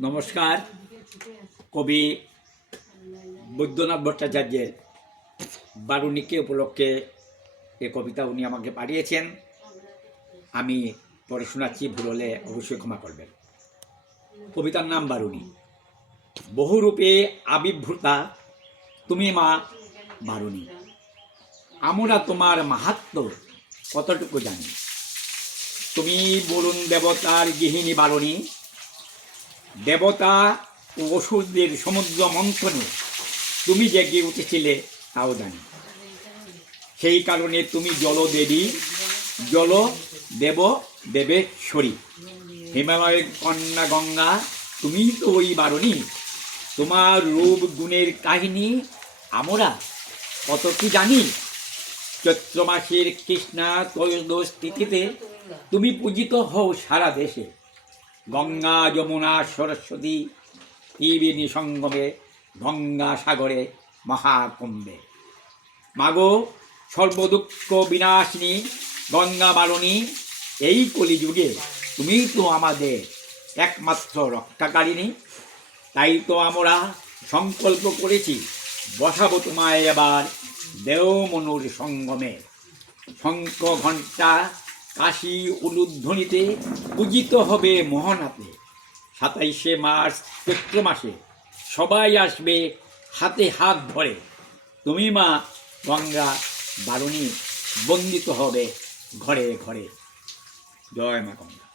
নমস্কার, কবি বৈদ্যনাথ ভট্টাচার্যের বারুণীকে উপলক্ষে এ কবিতা উনি আমাকে পাঠিয়েছেন। আমি পরে শোনাচ্ছি, ভুল হলে অবশ্যই ক্ষমা করবেন। কবিতার নাম বারুণী। বহুরূপে আবির্ভূতা, তুমি মা বারুণী। আমরা তোমার মাহাত্ম কতটুকু জানি? তুমি বরুণ দেবতার গৃহিণী বারণী দেবতা ও অসুরদের সমুদ্র মন্থনে তুমি জেগে উঠেছিলে তাও জানি সেই কারণে তুমি জলদেবী, জল দেব দেবেশ্বরী। হিমালয়ের কন্যা গঙ্গা, তুমি তো ওই বারণী। তোমার রূপ গুণের কাহিনী আমরা কত কি জানি। চৈত্র মাসের কৃষ্ণা ত্রয়োদশ তিথিতে তুমি পূজিত হও সারা দেশে। গঙ্গা যমুনা সরস্বতী, ত্রিবেণী সঙ্গমে, গঙ্গা সাগরে মহাকুম্ভে। মাগো, সর্বদুঃখ বিনাশিনী, গঙ্গা বারণী এই কলিযুগে তুমি তো আমাদের একমাত্র রক্ষাকারিণী। তাই তো আমরা সংকল্প করেছি, বসাবো তোমায় এবার দেওমনুর সঙ্গমে। শঙ্খ ঘণ্টা কাশি উলুধ্বনিতে পূজিত হবে মহানাতে। সাতাইশে মার্চ চৈত্র মাসে সবাই আসবে হাতে হাত ধরে। তুমি মা গঙ্গা বারুণী বন্দিত হবে ঘরে ঘরে। জয় মা গঙ্গা।